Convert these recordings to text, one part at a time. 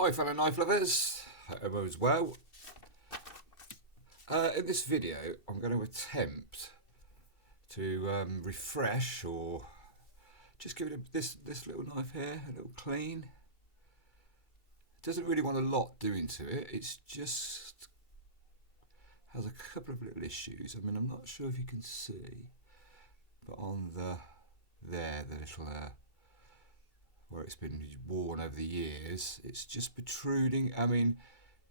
Hi fellow knife lovers, hope everyone's well. In this video I'm going to attempt to refresh or just give it this little knife here a little clean. It doesn't really want a lot doing to it, it's just has a couple of little issues. I mean, I'm not sure if you can see, but on the little where it's been worn over the years, it's just protruding. I mean,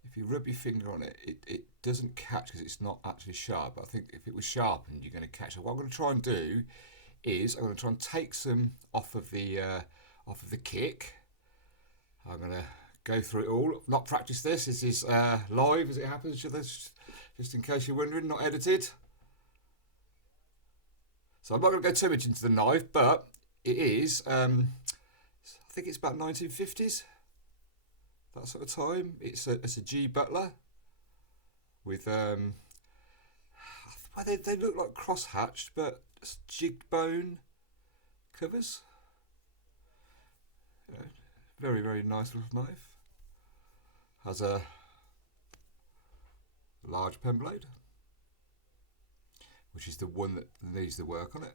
if you rub your finger on it, it doesn't catch because it's not actually sharp. I think if it was sharpened, you're going to catch it. What I'm going to try and do is I'm going to try and take some off of the kick. I'm going to go through it all. Not practice this. This is live as it happens. Just in case you're wondering, not edited. So I'm not going to go too much into the knife, but it is. I think it's about 1950s, that sort of time. It's a G.Butler with well, they look like cross-hatched, but jig bone covers. You know, very, very nice little knife. Has a large pen blade, which is the one that needs the work on it.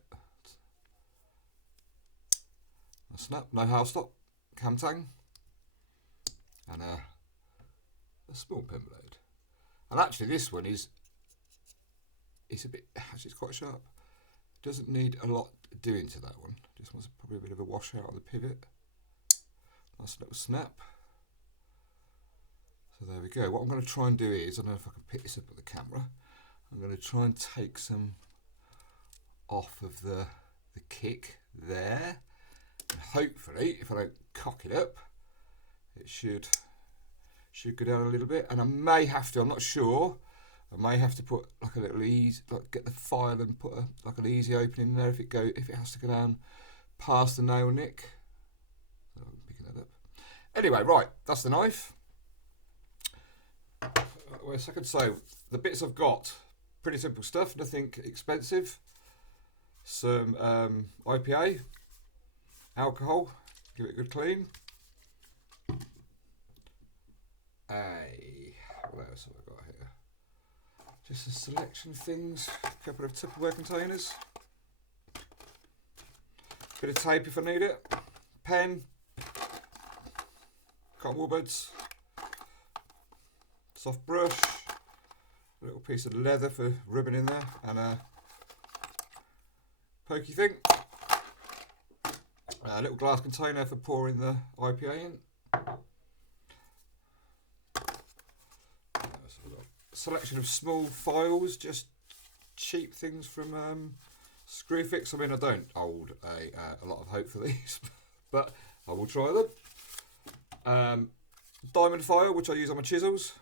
A snap, no half stop, cam tang, and a small pen blade. And actually this one it's a bit, actually it's quite sharp. Doesn't need a lot doing to that one. Just wants probably a bit of a washout on the pivot. Nice little snap. So there we go. What I'm going to try and do is, I don't know if I can pick this up with the camera, I'm going to try and take some off of the kick there. And hopefully, if I don't cock it up, it should go down a little bit. And I may have to, I'm not sure, I may have to put like a little easy, like get the file and put like an easy opening there if it has to go down past the nail nick. So I'm picking that up. Anyway, right, that's the knife. Wait a second. So the bits I've got, pretty simple stuff, nothing expensive. Some IPA. Alcohol, give it a good clean. What else have I got here? Just a selection of things, a couple of Tupperware containers. Bit of tape if I need it. Pen. Cotton wool buds. Soft brush. A little piece of leather for rubbing in there. And a pokey thing. A little glass container for pouring the IPA in. A selection of small files, just cheap things from Screwfix. I mean, I don't hold a lot of hope for these, but I will try them. Diamond file, which I use on my chisels.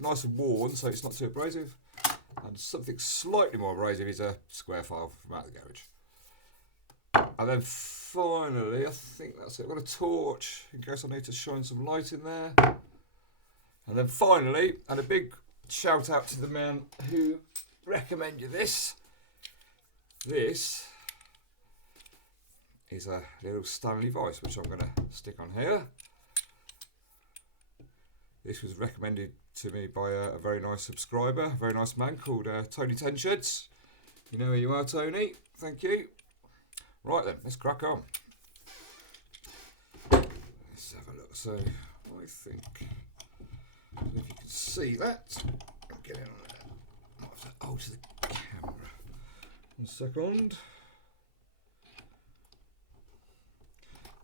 Nice and worn, so it's not too abrasive. And something slightly more abrasive is a square file from out of the garage. And then finally, I think that's it. I've got a torch in case I need to shine some light in there. And then finally, and a big shout out to the man who recommended this. This is a little Stanley vice, which I'm going to stick on here. This was recommended to me by a very nice subscriber, a very nice man called Tony Tensheds. You know who you are, Tony. Thank you. Right then, let's crack on. Let's have a look. So, I think, if you can see that, I'll get in on that. I might have to alter the camera. 1 second.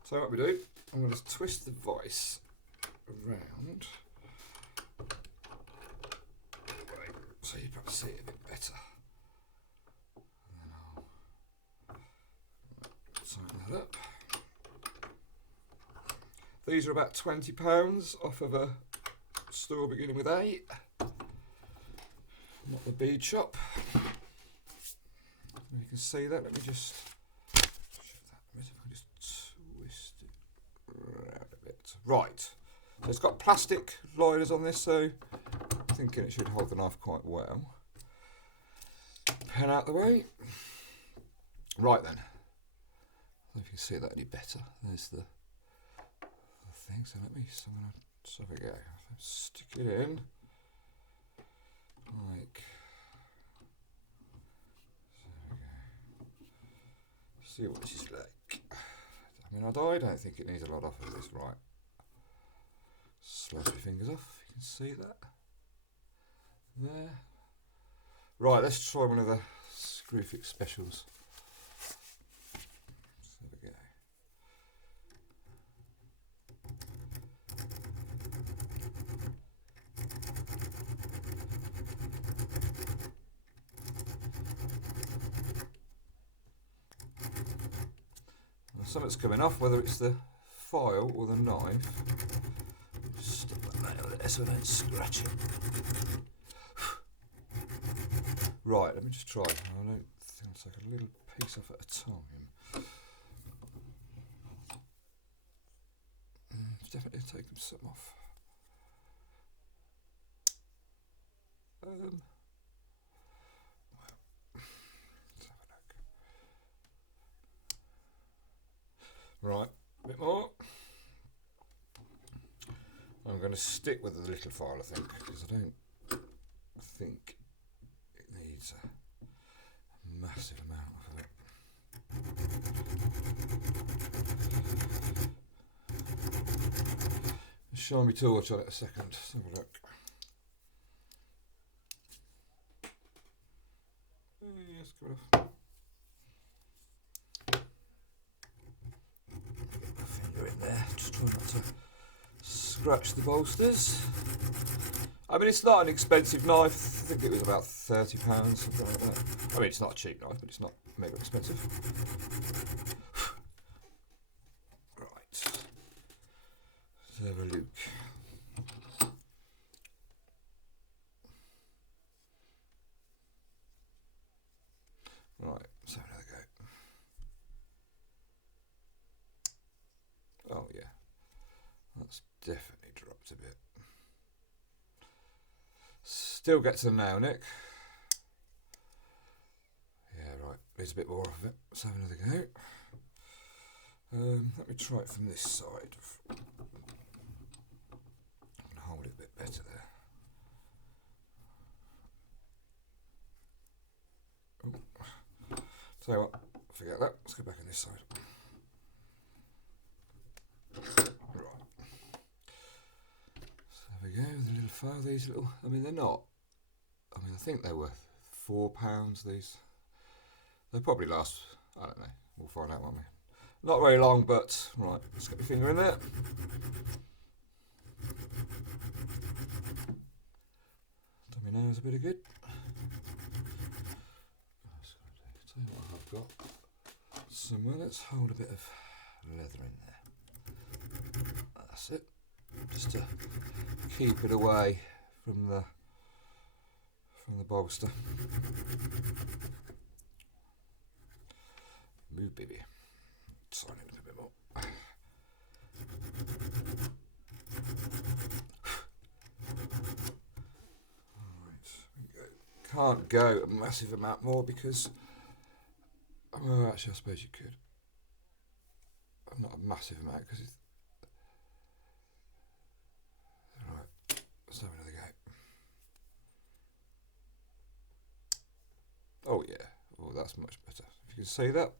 So what we do, I'm going to twist the vice around. So you perhaps see it a bit better. Tighten that up. These are about £20 off of a store beginning with A. Not the bead shop. You can see that. Let me just shift that a bit. If I can just twist it around a bit. Right. So it's got plastic liners on this, so I'm thinking it should hold the knife quite well. Pen out the way. Right then. I don't know if you can see that any better. There's the thing. So I'm going to So there we go. Stick it in. Like. So there we go. See what this is like. I mean, I don't think it needs a lot off of this, right? Slide my fingers off. You can see that. There. Right, let's try one of the Screwfix specials. So there we go. Well, something's coming off, whether it's the file or the knife. Just stick that nail there so I don't scratch it. Right, let me just try. I don't think I'll take a little piece off at a time. Definitely taking some off. Let's have a look. Right, a bit more. I'm going to stick with the little file, I think, because I don't think it needs a massive amount of it. Shine me torch on it a second. Let's have a look. Yes, good enough. Get my finger in there. Just try not to scratch the bolsters. I mean, it's not an expensive knife. I think it was about £30, something like that. I mean, it's not a cheap knife, but it's not mega expensive. Right. Let's have a look. Right, let's have another go. Oh, yeah. That's definitely dropped a bit. Still gets the nail nick. Yeah, right. There's a bit more of it. Let's have another go. Let me try it from this side. I can hold it a bit better there. Oh. Tell you what, forget that. Let's go back on this side. Right. So there we go. The little file. These little. I mean, they're not. I mean, I think they're worth £4. These. They'll probably last. I don't know. We'll find out, won't we? Not very long, but right. Let's get my finger in there. Dummy nose a bit of good. Tell you what I've got. Somewhere, let's hold a bit of leather in there. That's it. Just to keep it away from the bolster. Move, baby. Sign it a bit more. Can't go a massive amount more because, well, actually I suppose you could. Not a massive amount because it's right. Let's have another go. Oh yeah, oh that's much better. If you can see that,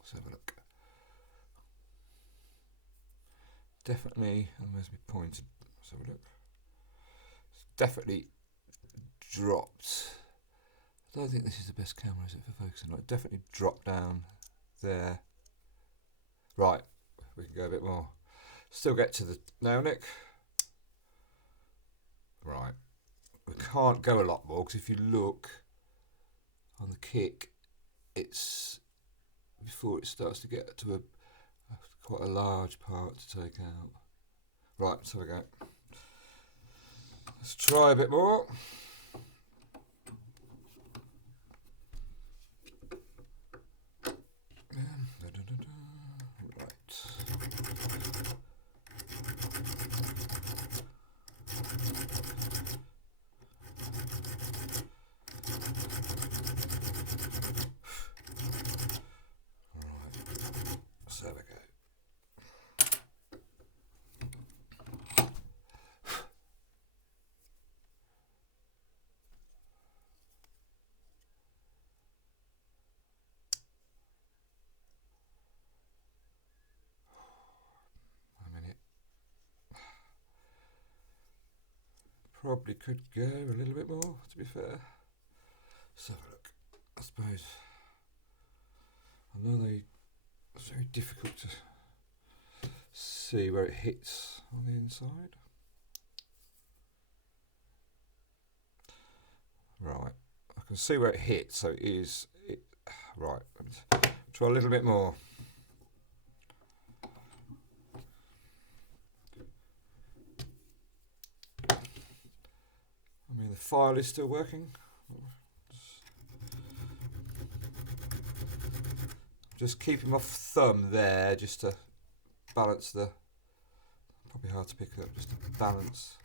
let's have a look. Definitely, and where's my pointer? Let's have a look. It's definitely dropped. I don't think this is the best camera, is it, for focusing? Like, definitely dropped down there. Right, we can go a bit more. Still get to the nail nick. Right, we can't go a lot more because if you look on the kick, it's before it starts to get to a quite a large part to take out. Right, so we go. Let's try a bit more. probably could go a little bit more, to be fair. Let's have a look. I suppose. I know it's very difficult to see where it hits on the inside. Right, I can see where it hits, so right, let's try a little bit more. I mean, the file is still working. Just keeping my thumb there just to balance the, probably hard to pick up, just to balance.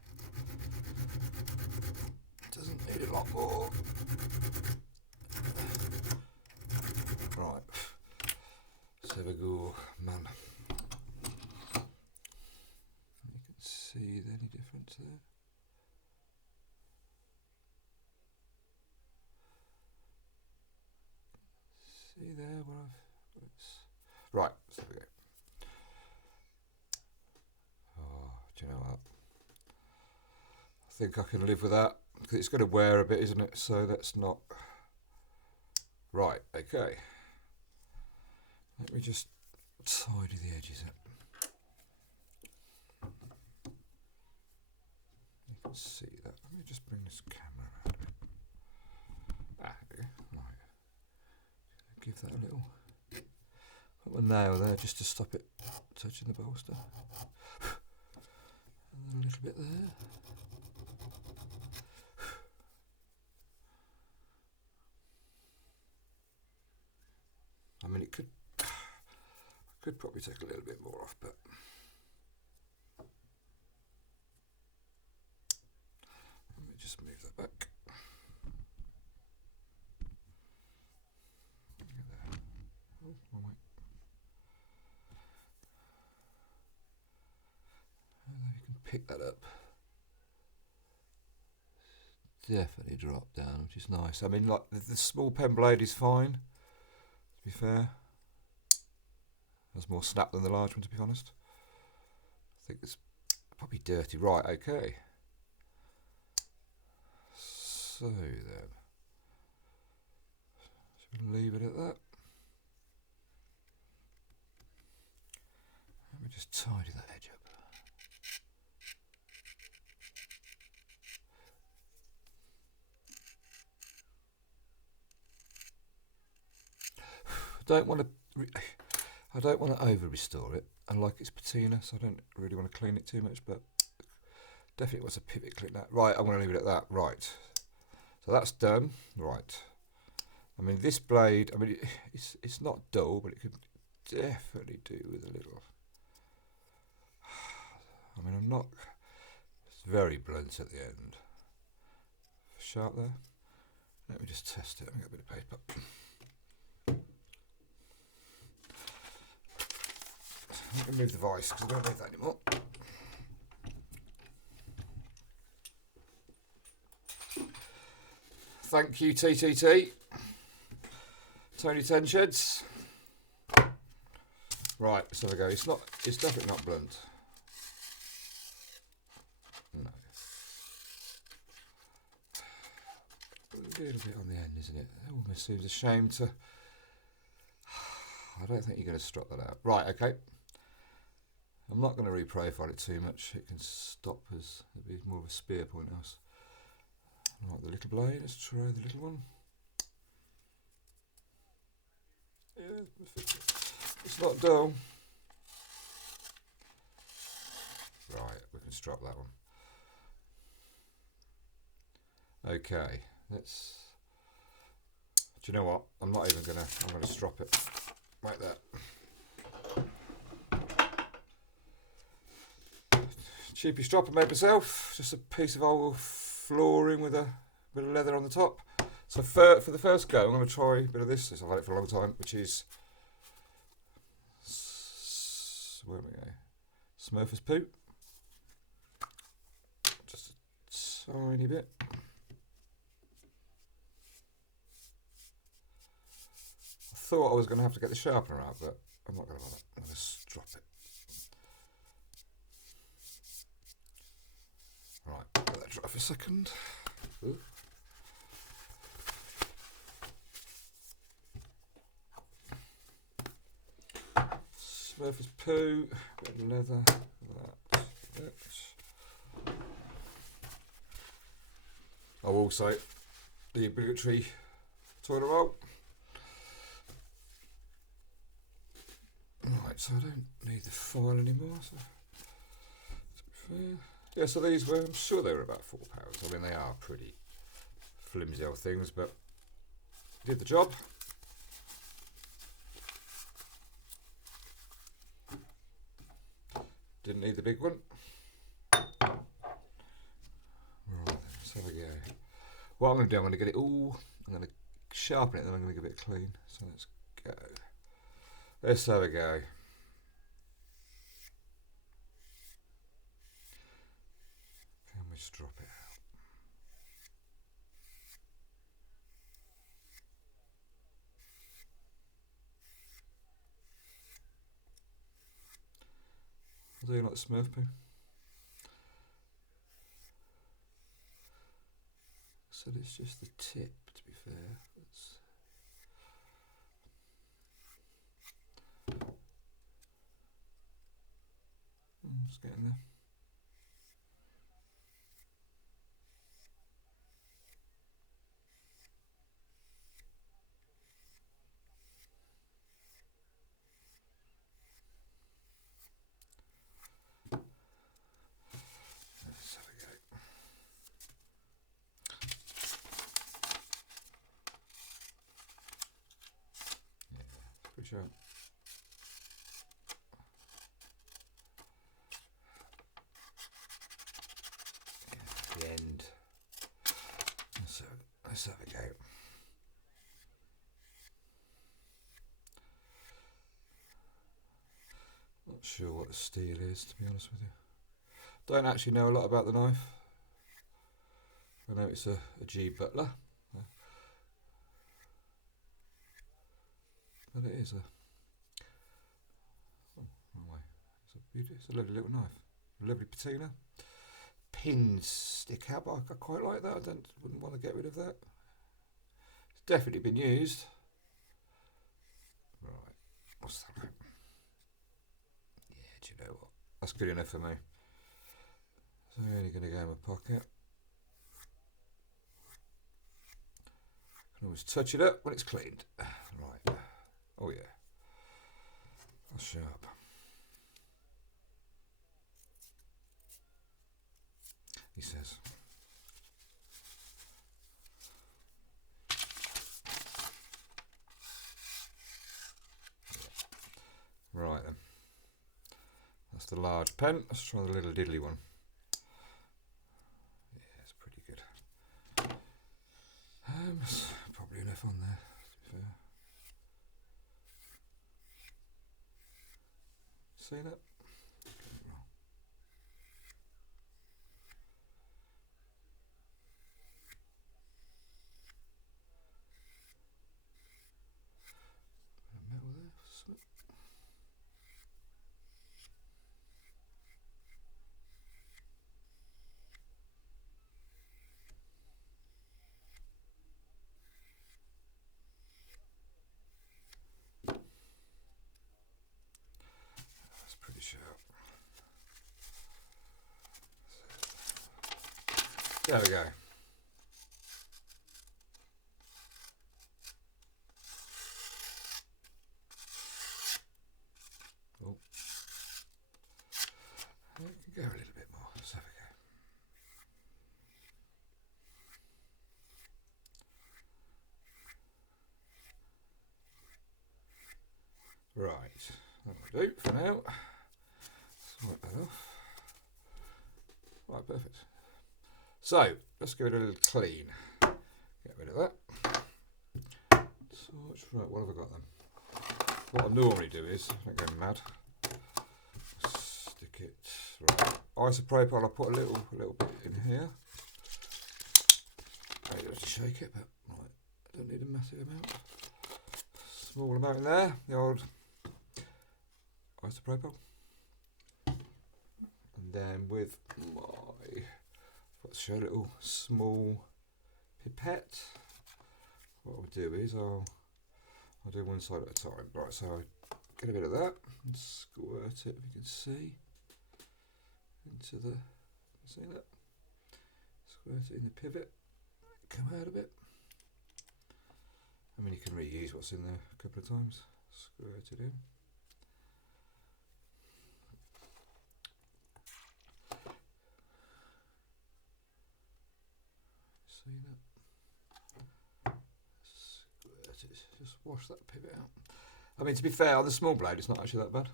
Doesn't need a lot more. Right, let's have a go, man. You can see any difference there. See there what right, so we go. Oh, do you know what? I think I can live with that, because it's going to wear a bit, isn't it? So that's not... Right, okay. Let me just tidy the edges up. You can see that. Let me just bring this camera around a bit. Okay, right. Give that a little... Put my nail there just to stop it touching the bolster. And then a little bit there. I mean, I could probably take a little bit more off, but let me just move that back. There. Oh, wrong way. You can pick that up. Definitely drop down, which is nice. I mean, like the small pen blade is fine. To be fair, has more snap than the large one, to be honest. I think it's probably dirty. Right, okay. So then, should we leave it at that? Let me just tidy that edge up. I don't want to over restore it. I like its patina, so I don't really want to clean it too much, but definitely wants a pivot clip that. Right, I'm going to leave it at that. Right, so that's done. Right, I mean this blade, I mean it's not dull, but it could definitely do with a little. I mean, it's very blunt at the end. Sharp there. Let me just test it. I've got a bit of paper. I'm going to move the vice because I don't need that anymore. Thank you, TTT. Tony Tensheds. Right, so there we go. It's definitely not blunt. No. A little bit on the end, isn't it? It almost seems a shame to... I don't think you're going to strop that out. Right, okay. I'm not going to reprofile it too much. It can stop us. It'll be more of a spear point else. Right, the little blade. Let's try the little one. Yeah, it's not dull. Right, we can strop that one. Okay, let's... Do you know what? I'm not even going to... I'm going to strop it like that. Cheapy strop I made myself, just a piece of old flooring with a bit of leather on the top. So for the first go, I'm going to try a bit of this. I've had it for a long time, which is where we go, Smurfers poo. Just a tiny bit. I thought I was going to have to get the sharpener out, but I'm not going to bother. I'll just drop it. Right, let that dry for a second. Ooh. Smurf is poo, bit of leather, that. Oh, also the obligatory toilet roll. Right, so I don't need the file anymore. So, to be fair. Yeah, so these were, I'm sure they were about £4. I mean, they are pretty flimsy old things, but did the job. Didn't need the big one. Right, let's have a go. What I'm going to do, I'm going to get it all, I'm going to sharpen it, then I'm going to give it a clean. So let's go. Let's have a go. Can we strop it out? Do you like the Smurf poo? So it's just the tip, to be fair. Just getting there. Let's have a go. Yeah, pretty sure. Yeah, the end. Let's have a go. Not sure what the steel is, to be honest with you. Don't actually know a lot about the knife. I know it's a G.Butler, but it is a. Oh, wrong way. It's a beauty. It's a lovely little knife. A lovely patina. Pins stick out, but I quite like that. Wouldn't want to get rid of that. It's definitely been used. Right, what's that? Yeah, do you know what? That's good enough for me. So I'm only going to go in my pocket. Can always touch it up when it's cleaned. Right. Oh yeah. That's sharp. He says. Right then. That's the large pen. Let's try the little diddly one. Yeah, it's pretty good. Probably enough on there, to be fair. See that? Metal there. That's pretty sharp. There we go. Oh. We can go a little bit more. Let's have a go. Right, that'll do for now. Let's wipe that off. Right, perfect. So, let's give it a little clean. Get rid of that. Torch, right, what have I got then? What I normally do is, don't go mad, stick it, right, isopropyl, I'll put a little bit in here. I don't have to shake it, but right, I don't need a massive amount. Small amount in there, the old isopropyl. And then with my Got a little small pipette. What I'll do is I'll do one side at a time. Right, so I get a bit of that and squirt it, if you can see, into the, see that? Squirt it in the pivot, come out a bit. I mean, you can reuse what's in there a couple of times. Squirt it in. See that? Squirt it. Just wash that pivot out. I mean, to be fair, on the small blade, it's not actually that bad.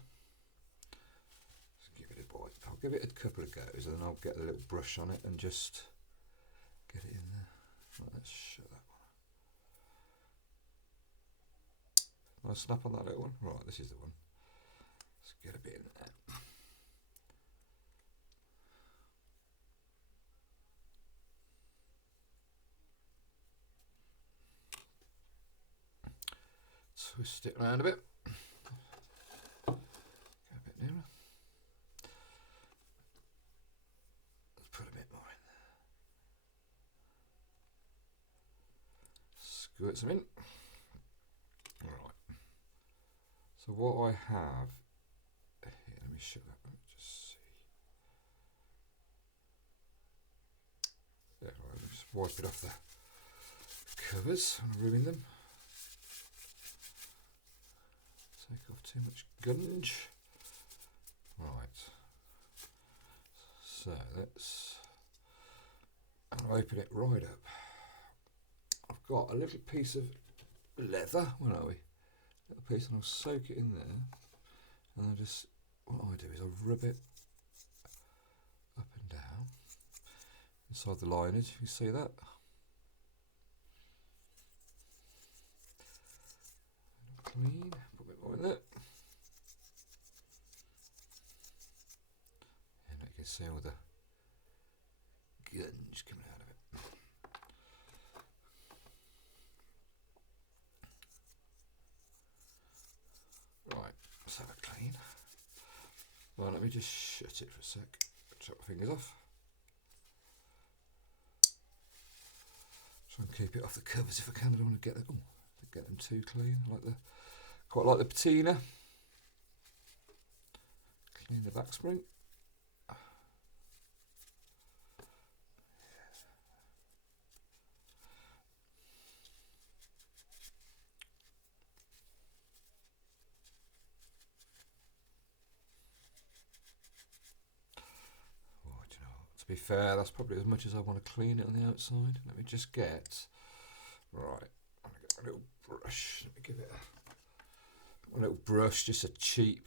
Just give it a wipe. I'll give it a couple of goes, and then I'll get a little brush on it and just get it in there. Right, let's shut that one. Nice snap on that little one. Right, this is the one. Let's get a bit in there. Twist it around a bit. Go a bit nearer. Let's put a bit more in there. Squirt some in. Alright. So what I have here, let me show that. Let me just see. Yeah, right, let me just wipe it off the covers and ruin them. Take off too much gunge. Right. So let's open it right up. I've got a little piece of leather. Where are we? Little piece, and I'll soak it in there. And I just, what I do is I rub it up and down inside the lineage. You see that? Clean. In it. And you can see all the gunge coming out of it. Right, let's have a clean. Well, let me just shut it for a sec. Chop my fingers off. Try and keep it off the covers if I can. I don't want to get them too clean. Quite like the patina. Clean the back spring. Oh, do you know, to be fair, that's probably as much as I want to clean it on the outside. Let me just get, right, I'm going to get a little brush. Let me give it a little brush, just a cheapy.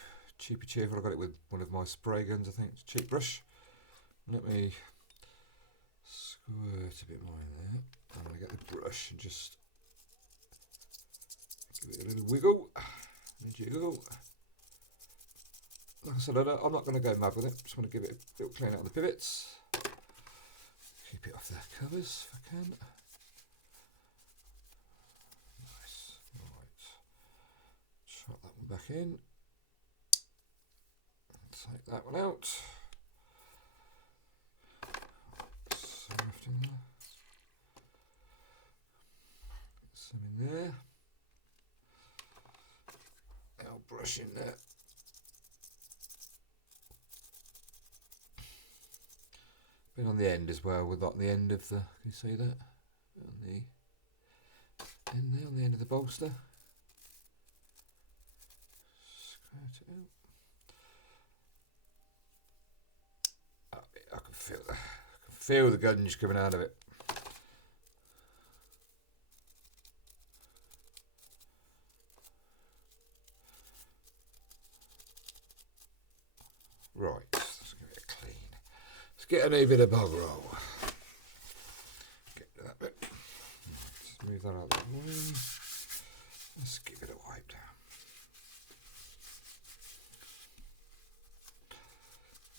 I got it with one of my spray guns, I think. It's a cheap brush. Let me squirt a bit more in there. I'm going to get the brush and just give it a little wiggle and jiggle. Like I said, I'm not going to go mad with it. Just want to give it a little clean out of the pivots. Keep it off the covers if I can. Shut that one back in. Take that one out. Some left in there. Get some in there. I'll brush in there. Been on the end as well, with like the end of the, can you see that? On the end there, on the end of the bolster. It out. I can feel the gunge coming out of it. Right, let's give it a clean. Let's get a new bit of bog roll. Get to that bit. Let's move that out of the way. Let's give it a wipe down.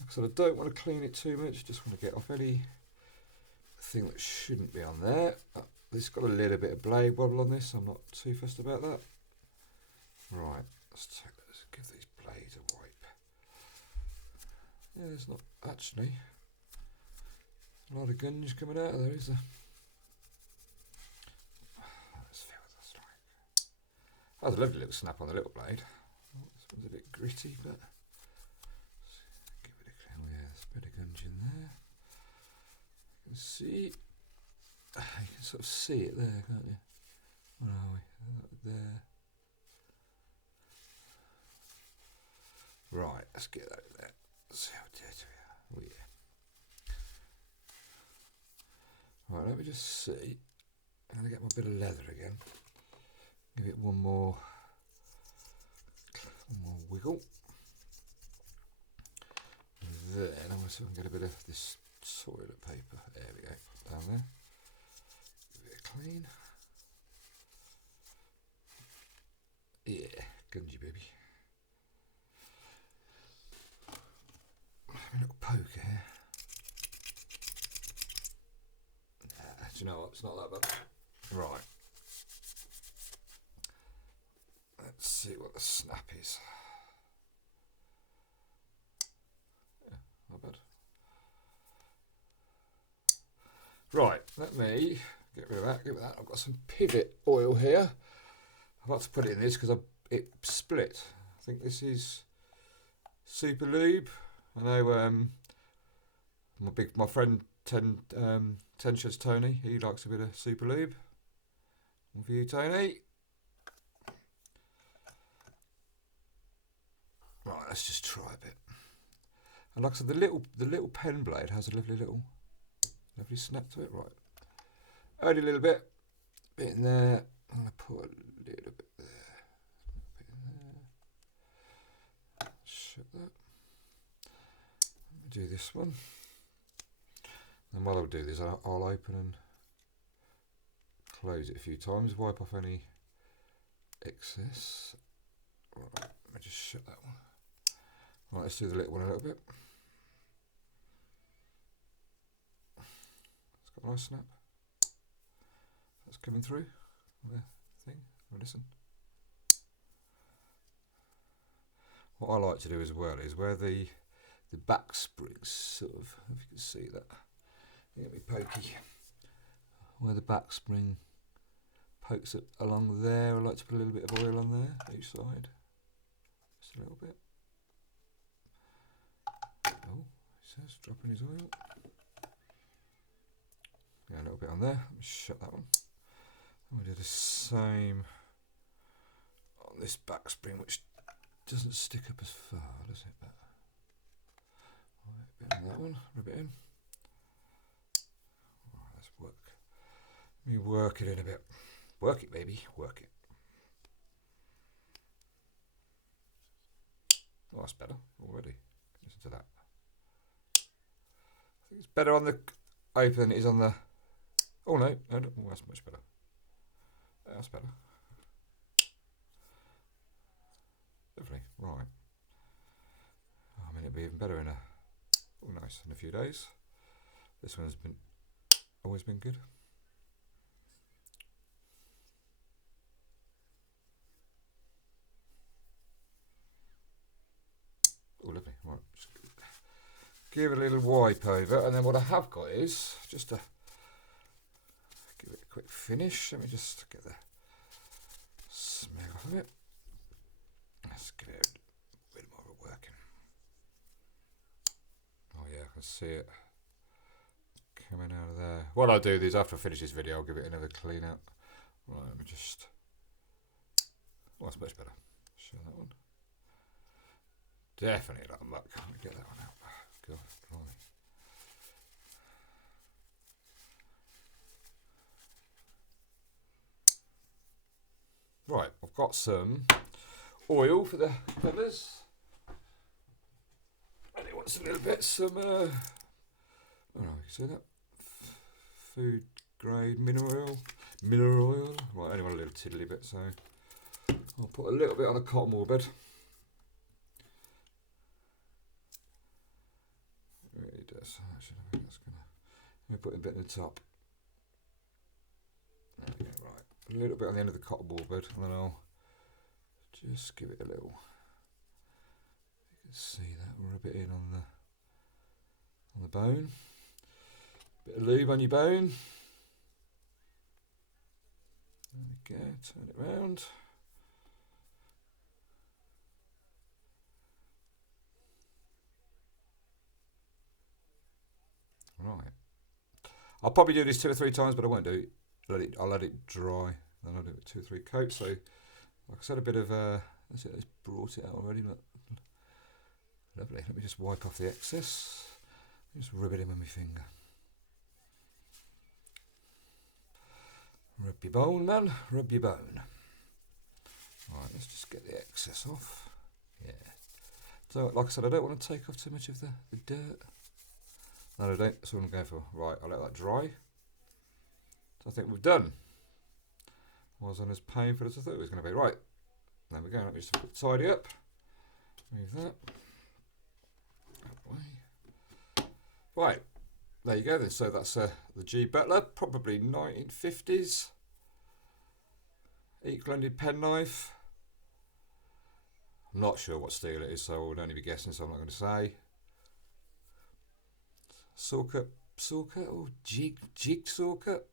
So I don't want to clean it too much, just want to get off anything that shouldn't be on there. This got a little bit of blade wobble on this, so I'm not too fussed about that. Right, let's give these blades a wipe. Yeah, there's not A lot of gunge coming out of there, is there? Let's feel what that's like. That was a lovely little snap on the little blade. This one's a bit gritty, but give it a clean. Oh yeah, there's a bit of gunge in there. You can see, you can sort of see it there, can't you? Where are we? There. Right, let's get that in there. Let's see how dirty we are. Oh yeah. Right, let me just see. I'm going to get my bit of leather again. Give it one more wiggle. Then I'm going to see if I can get a bit of this toilet paper. There we go. Down there. Give it a clean. Yeah, gungy baby. A little poke here. Nah, do you know what? It's not that bad. Right. Let's see what the snap is. Yeah, not bad. Right, let me get rid of that. Give it that. I've got some pivot oil here. I've got to put it in this because it split. I think this is Super Lube. I know my friend Ten Sheds Tony, he likes a bit of Super Lube. One for you, Tony. Right, let's just try a bit. And like I said, the little pen blade has a lovely snap to it. Right, only a little bit in there. I'm gonna put a little bit there. A bit in there. Shut that. Do this one, and while I do this, I'll open and close it a few times, wipe off any excess. Right, let me just shut that one. Right, let's do the little one a little bit. It's got a nice snap. That's coming through the thing. Listen. What I like to do as well is where the back springs sort of, if you can see that, get me pokey, where the back spring pokes it along there. I like to put a little bit of oil on there, each side, just a little bit. Oh, he says dropping his oil. Yeah, a little bit on there. Let me shut that one. And we do the same on this back spring, which doesn't stick up as far, does it? But right, a bit on that one, rub it in. Right, let's work. Let me work it in a bit. Work it, baby, work it. Oh, that's better already. Listen to that. I think it's better on the open than it is on the. Oh no, oh, that's much better. That's better. Lovely, right. I mean, it'll be even better in a few days. This one's always been good. Oh, lovely. Right, just give it a little wipe over, and then what I have got is just to give it a quick finish. Let me just get the smell off of it. Let's give it a bit more of a working. Oh yeah, I can see it coming out of there. What I'll do is after I finish this video, I'll give it another clean out. Right, let me just. Oh, that's much better. Show that one. Definitely a lot of muck. Let me get that one out. God, blimey. Right, I've got some oil for the covers. And it wants a little bit, some, I don't know, you see that? Food grade mineral oil. Right, only want a little tiddly bit, so I'll put a little bit on the cotton wool bed. It really does. Actually, I think that's gonna. Let me put a bit in the top. There we go. Right, a little bit on the end of the cotton wool bed, and then I'll just give it a little. You can see that, rub it in on the bone. Bit of lube on your bone. There we go, turn it round. Right. I'll probably do this 2 or 3 times, but I won't do it. I'll let it dry. Then I'll do it 2 or 3 coats. So, like I said, a bit of that's it. It's brought it out already. Look, lovely. Let me just wipe off the excess. Just rub it in with my finger. Rub your bone, man. Rub your bone. Right, let's just get the excess off. Yeah. So, like I said, I don't want to take off too much of the dirt. No, I don't. That's what I'm going for. Right, I'll let that dry. So I think we've done. Wasn't as painful as I thought it was going to be. Right, there we go. Let me just tidy up. Move that. Right, there you go then. So that's the G.Butler, probably 1950s. Equal-ended penknife. I'm not sure what steel it is, so I would only be guessing, so I'm not going to say. Saw cut or jig saw cut.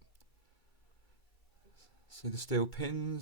So the steel pins.